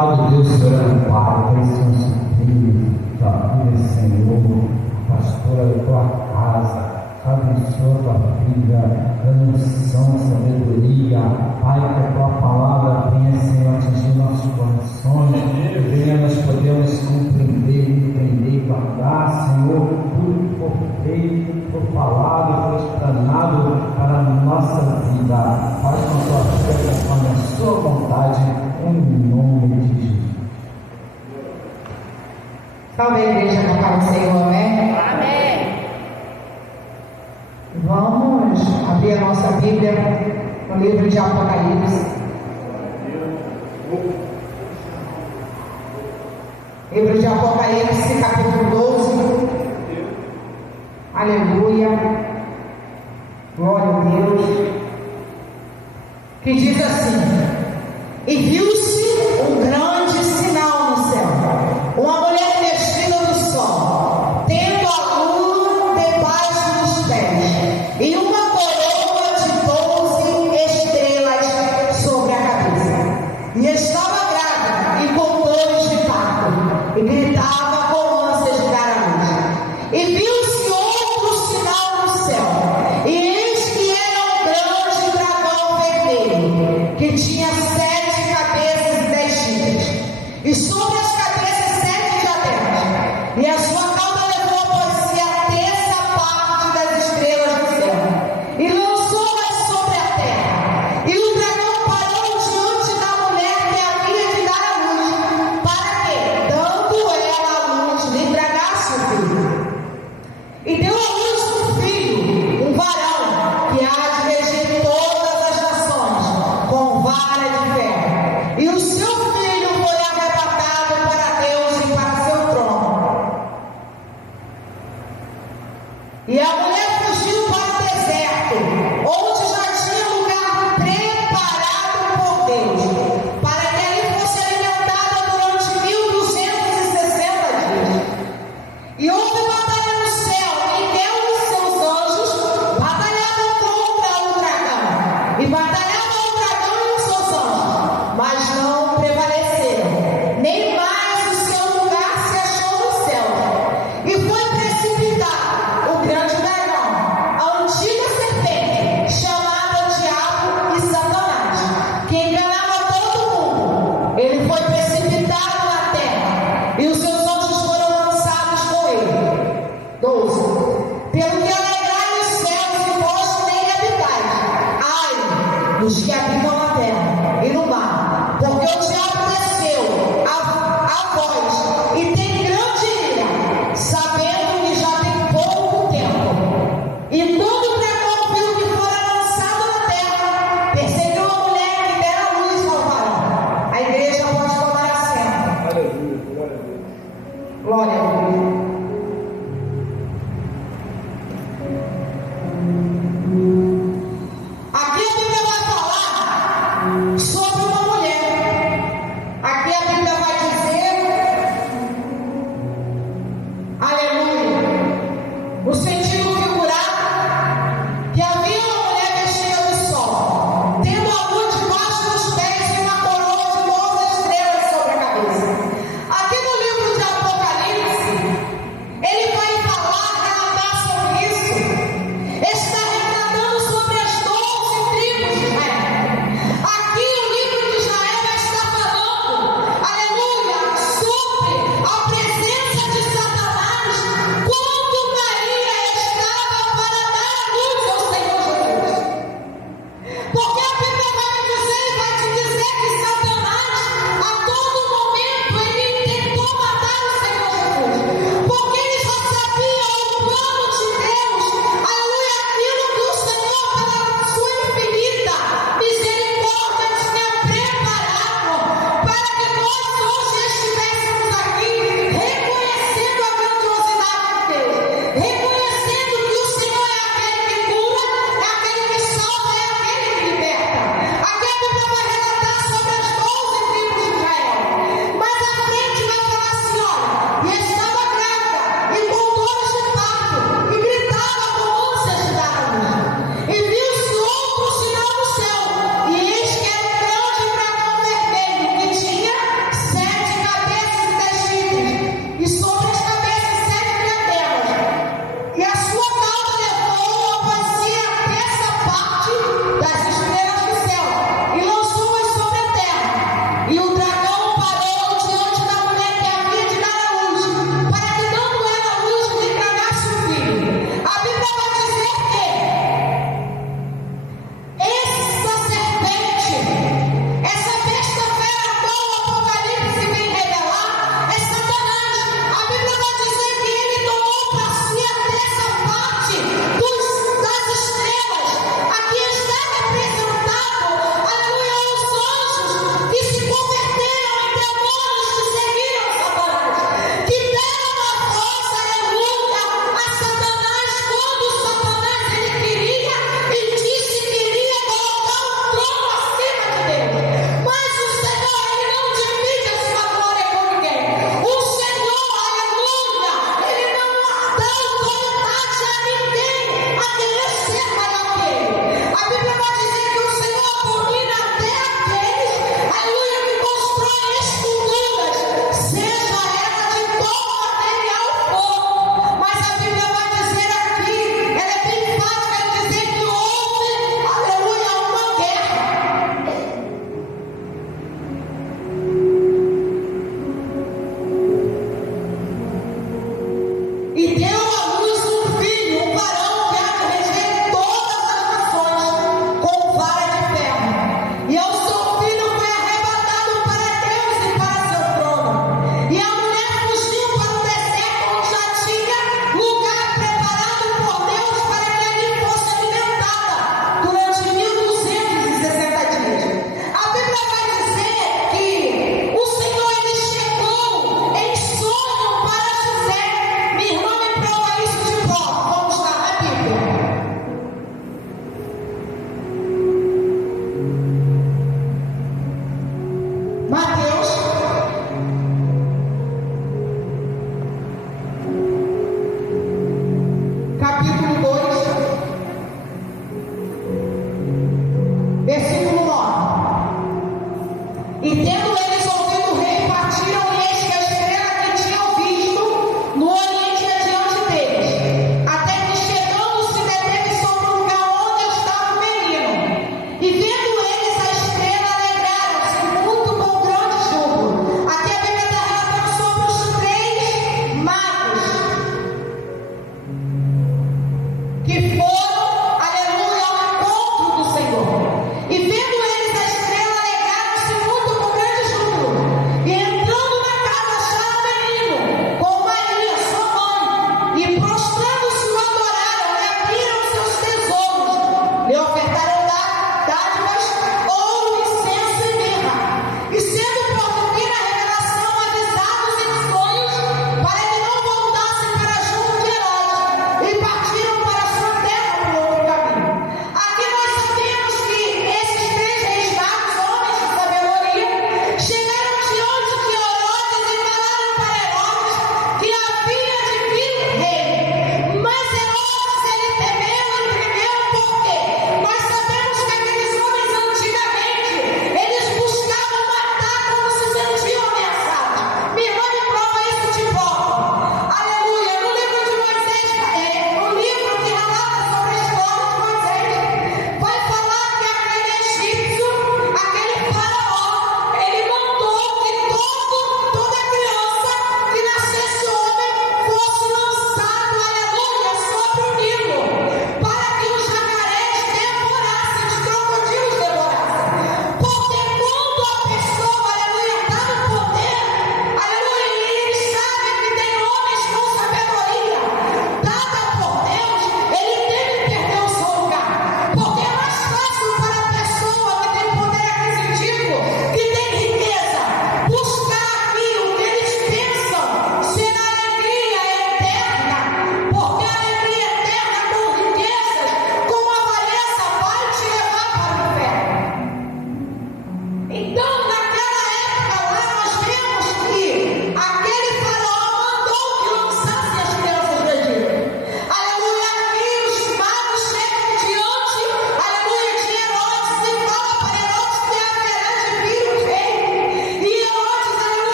Amado Deus, Senhor é um Pai, precioso Filho, família, Senhor, pastora da tua casa, abençoa tua filha, dando unção, sabedoria, Pai, que a tua palavra venha, Senhor, atingir nossos corações, que venha nós podemos compreender, entender, guardar, Senhor, tudo que for feito, que for falado, for explanado para a nossa vida. Faz com a tua vida, conforme a sua vontade, em nome de Jesus. Salve a igreja na paz do Senhor, amém? Amém. Vamos abrir a nossa Bíblia no livro de Apocalipse. Livro de Apocalipse, capítulo 12. Aleluia. Glória a Deus. Que diz assim: e viu-se um grande sinal no céu, uma mulher vestida do sol, tendo a lua debaixo dos pés, e uma coroa de 12 estrelas sobre a cabeça. E estava grávida e com dores de parto, e gritava com ânsias de dar à luz. E viu-se outro sinal no céu, e eis que era um grande dragão vermelho, que tinha 7 cabeças e 10 chifres, e sobre as cabeças 7 diademas, e a sua cauda levou após si a terça parte das estrelas do céu, e lançou-as sobre a terra. E o dragão parou diante da mulher que havia de dar à luz, para que, dando ela à luz, lhe tragasse o filho. E deu à luz um filho, um varão, que há de reger todas as nações, com vara de ferro. E o seu filho foi arrebatado para Deus e para seu trono. E a mulher fugiu para o deserto, onde já tinha lugar preparado por Deus, para que ali fosse alimentada durante 1260 dias. E houve batalha no céu, e Deus e seus anjos batalhavam contra o dragão, e batalhavam o dragão e os seus anjos, mas não prevaleceram, nem mais o seu lugar se achou no céu. E foi precipitado o grande dragão, a antiga serpente, chamada Diabo e Satanás, que enganava todo mundo. Ele foi precipitado na terra, e os seus anjos foram lançados com ele. 12. Pelo que alegrai os céus e vós nele habitais. Ai dos que habitam na terra e no mar, porque o diabo desceu a vós e tem grande ira, sabendo que já tem pouco tempo. E quando o dragão viu que fora lançado na terra, perseguiu a mulher que dera a luz ao varão. A igreja pode tomar assento. Aleluia, glória a Deus. Glória a Deus. Aqui a Bíblia vai falar sobre uma mulher. Aqui a Bíblia vai dizer, aleluia, o sentido figurado, que havia uma mulher vestida do sol, tendo a lua debaixo dos pés e uma coroa de 12 estrelas sobre a cabeça. Aqui no livro de Apocalipse, ele vai falar, relatar sobre isso. Está retratando sobre as 12 tribos de Israel. Aqui o livro de Israel está falando, aleluia, sobre a presença de Satanás quando Maria estava para dar a luz ao Senhor Jesus. Porque a Bíblia vai me dizer e vai te dizer que Satanás, a todo momento, ele tentou matar o Senhor Jesus. Porque ele já sabia o plano de Deus, aleluia, aquilo que o Senhor, pela sua infinita misericórdia, tinha preparado para que nós hoje estivéssemos aqui reconhecendo a grandiosidade de Deus, reconhecendo que o Senhor é aquele que cura, é aquele que salva, é aquele que liberta.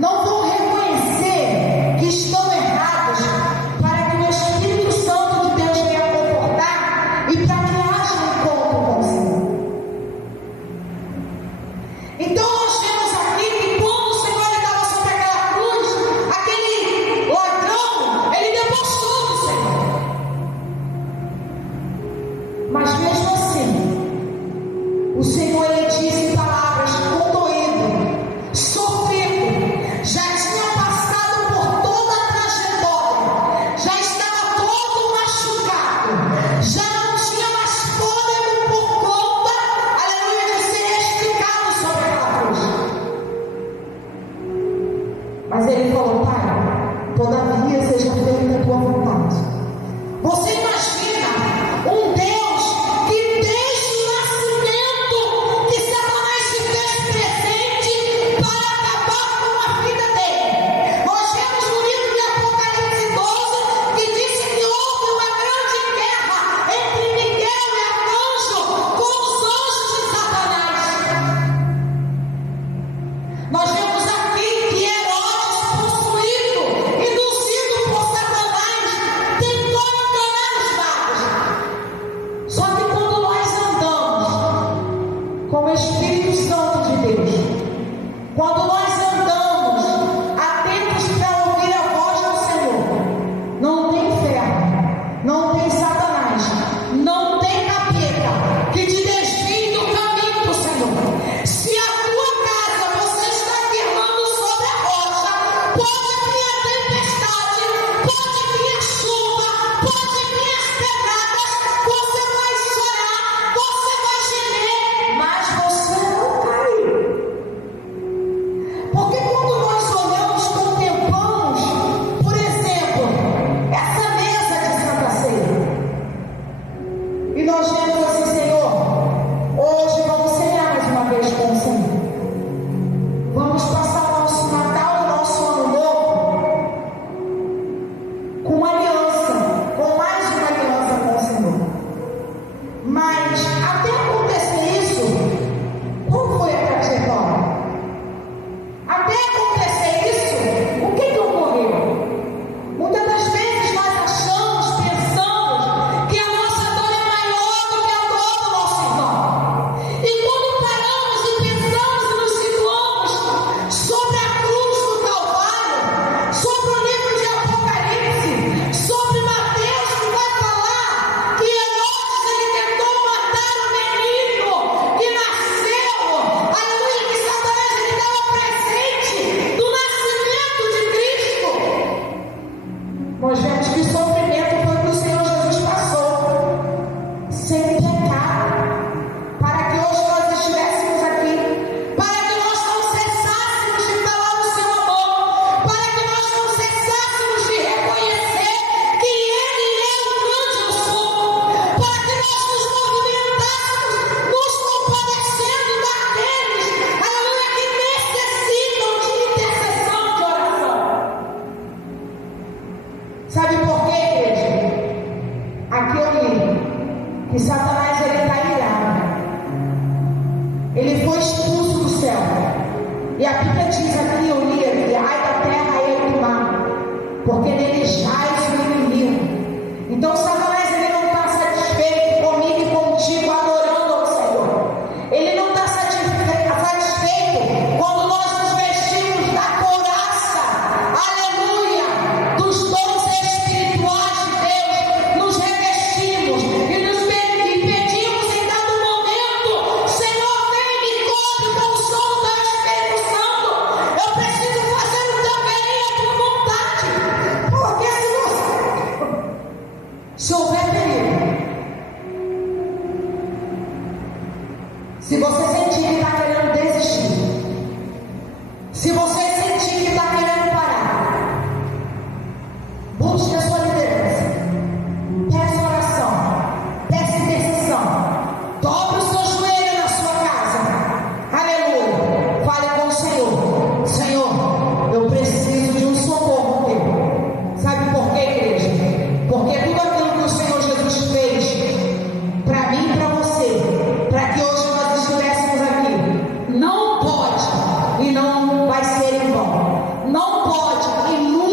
não vão reconhecer que estão errados, para que o Espírito Santo de Deus venha comportar e para que haja um encontro com o Senhor. Então nós vemos aqui que quando o Senhor estava sobre aquela cruz, aquele ladrão, ele debochou do Senhor. Mas mesmo assim, o Senhor lhe disse palavras condoído, sofrido, já tinha passado por toda a trajetória, já estava todo machucado, já não tinha mais fôlego por conta, aleluia, de ser explicado sobre aquela cruz. Mas ele falou: Pai, todavia seja feita a tua vontade. Você imagina um Deus que desde o nascimento que Satanás se fez presente para acabar com a vida dele. Nós vemos no livro de Apocalipse 12 que diz que houve uma grande guerra entre Miguel e Arcanjo com os anjos de Satanás. Nós vemos aqui que Herodes, possuído, induzido por Satanás, tentou enganar os magos. Só que quando nós andamos com o Espírito Santo de Deus, quando nós andamos atentos para ouvir a voz do Senhor, não tem inferno, não tem Satanás, não tem capeta que te desvie do caminho do Senhor. Se a tua casa você está firmando sobre a rocha, pode vir a tempestade, pode vir a chuva, pode vir as pedradas, você vai chorar, você vai gemer, mas você não cai. Porque quando nós olhamos, contemplamos, por exemplo, essa mesa de Santa Ceia, e nós vemos assim: Senhor, hoje vamos cear mais uma vez com o Senhor. Vamos passar o nosso Natal e o nosso Ano Novo com uma aliança, com mais uma aliança com o Senhor. Mas até acontecer isso, qual foi a trajetória? Até acontecer isso, o que ocorreu? Muitas das vezes nós achamos, pensamos que a nossa dor é maior do que a dor do nosso irmão. E quando paramos e pensamos e nos situamos sobre a cruz do Calvário, sobre o livro de Apocalipse, sobre Mateus, que vai falar que Herodes ele tentou matar o menino que nasceu, aleluia, que Satanás ele estava presente do nascimento de Cristo. Nós vemos que o sofrimento foi que o Senhor Jesus passou, sem pecado, para que hoje nós estivéssemos aqui, para que nós não cessássemos de falar do seu amor, para que nós não cessássemos de reconhecer que Ele é o grande eu sou, para que nós nos movimentássemos, nos compadecendo daqueles, aleluia, que necessitam de intercessão, de oração. Sabe por quê, igreja? Aqui eu li que Satanás ele está irado. Ele foi expulso do céu. E a Bíblia diz aqui, eu li aqui: ai da terra e do mar, porque nele jaz o inimigo. Então Satanás ele não está satisfeito comigo e contigo adorando ao Senhor. Ele não está satisfeito quando nós nos vestimos da couraça, aleluia, dos dons espirituais de Deus, nos revestimos e pedimos em dado momento: Senhor, vem e me cobre com o som do Espírito Santo. não vai ser em vão. Não pode e nunca